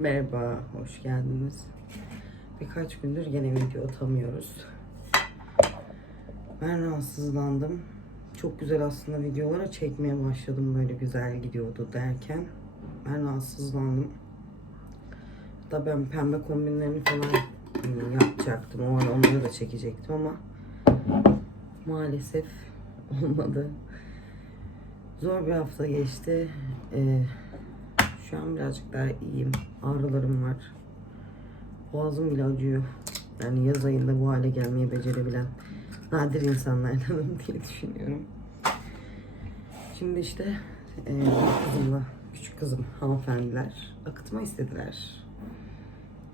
Merhaba, hoş geldiniz. Birkaç gündür gene video atamıyoruz. Ben rahatsızlandım. Çok güzel aslında videolara çekmeye başladım böyle güzel gidiyordu derken. Ben rahatsızlandım. Hatta ben pembe kombinlerini falan ıı, yapacaktım. O ara onları da çekecektim ama maalesef olmadı. Zor bir hafta geçti. Ee, şu an birazcık daha iyiyim. Ağrılarım var. Boğazım bile acıyor. Yani yaz ayında bu hale gelmeyi becerebilen nadir insanlardanım diye düşünüyorum. Şimdi işte e, kızımla küçük kızım hanımefendiler akıtma istediler.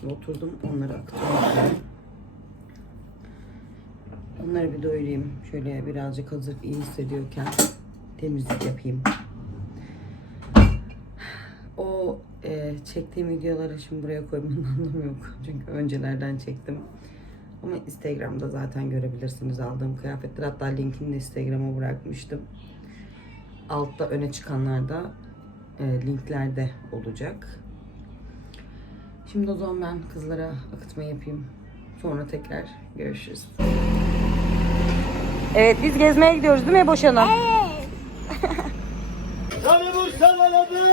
Oturdum onları istedim. Onları bir doyurayım. Şöyle birazcık hazır iyi hissediyorken temizlik yapayım. O e, çektiğim videoları şimdi buraya koymanın anlamı yok. Çünkü öncelerden çektim. Ama Instagram'da zaten görebilirsiniz aldığım kıyafetler. Hatta linkini de Instagram'a bırakmıştım. Altta öne çıkanlarda e, linklerde olacak. Şimdi o zaman ben kızlara akıtma yapayım. Sonra tekrar görüşürüz. Evet biz gezmeye gidiyoruz değil mi Boşan'a? Yani bu saraladı.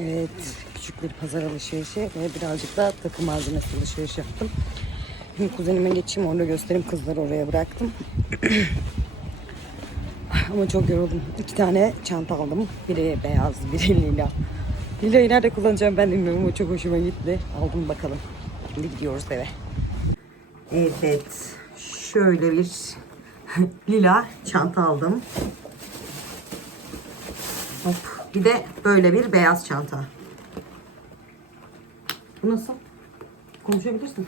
Evet, küçük bir pazar alışverişi ve birazcık da takım malzemesi alışveriş yaptım. Şimdi kuzenime geçeyim, orada göstereyim. Kızları oraya bıraktım. Ama çok yoruldum. İki tane çanta aldım. Biri beyaz, biri lila. Lilayı nerede kullanacağım ben bilmiyorum ama çok hoşuma gitti. Aldım bakalım. Şimdi gidiyoruz eve. Evet, şöyle bir lila çanta aldım. Hop. Bir de böyle bir beyaz çanta. Bu nasıl? Konuşabilirsin.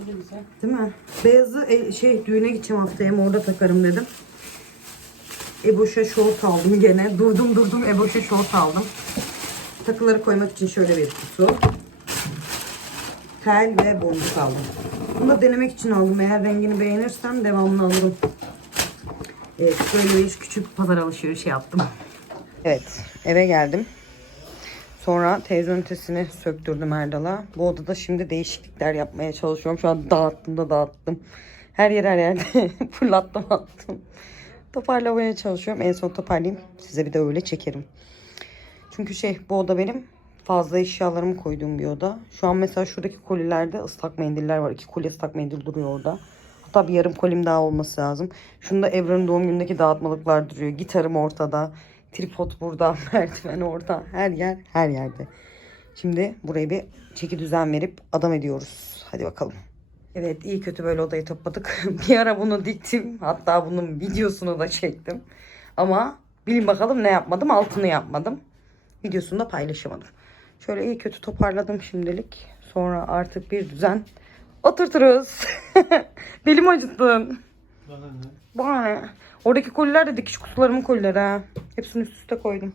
Öyle güzel. Değil mi? Beyazı e, şey düğüne gideceğim haftaya hem orada takarım dedim. Eboş'a şort aldım gene. Durdum durdum Eboş'a şort aldım. Takıları koymak için şöyle bir kutu. Tel ve boncuk aldım. Bunu da denemek için aldım. Eğer rengini beğenirsem devamını alırım. Evet böyle bir küçük pazar alışverişi yaptım. Evet eve geldim. Sonra televizyon ünitesini söktürdüm Erdal'a. Bu odada şimdi değişiklikler yapmaya çalışıyorum. Şu an dağıttım da dağıttım. Her yer her yerde fırlattım attım. Toparlamaya çalışıyorum. En son toparlayayım. Size bir de öyle çekerim. Çünkü şey bu oda benim fazla eşyalarımı koyduğum bir oda. Şu an mesela şuradaki kolilerde ıslak mendiller var. İki koli ıslak mendil duruyor orada. Hatta bir yarım kolim daha olması lazım. Şunda Evra'nın doğum günündeki dağıtmalıklar duruyor. Gitarım ortada. Tripod burada. Merdiven orada. Her yer her yerde. Şimdi buraya bir çeki düzen verip adam ediyoruz. Hadi bakalım. Evet iyi kötü böyle odayı topladık. bir ara bunu diktim. Hatta bunun videosunu da çektim. Ama bilin bakalım ne yapmadım. Altını yapmadım. Videosunu da paylaşamadım. Şöyle iyi kötü toparladım şimdilik. Sonra artık bir düzen oturturuz. Belim acıttın. Bana ne? Bana ne? Oradaki koliler de dikiş kutularımın kolileri ha. Hepsini üst üste koydum.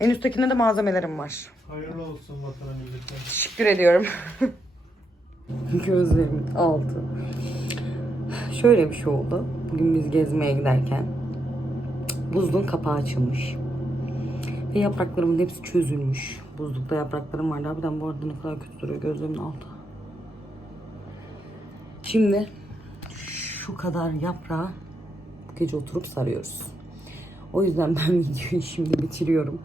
En üsttekinde de malzemelerim var. Hayırlı olsun vatana millete. Teşekkür ediyorum. Gözlerimin altı. Şöyle bir şey oldu. Bugün biz gezmeye giderken buzluğun kapağı açılmış. Ve yapraklarımın hepsi çözülmüş. Buzlukta yapraklarım vardı. Harbiden bu arada ne kadar kötü duruyor gözlerimin altı. Şimdi şu kadar yaprağı bu gece oturup sarıyoruz. O yüzden ben videoyu şimdi bitiriyorum.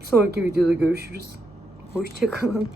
Bir sonraki videoda görüşürüz. Hoşçakalın.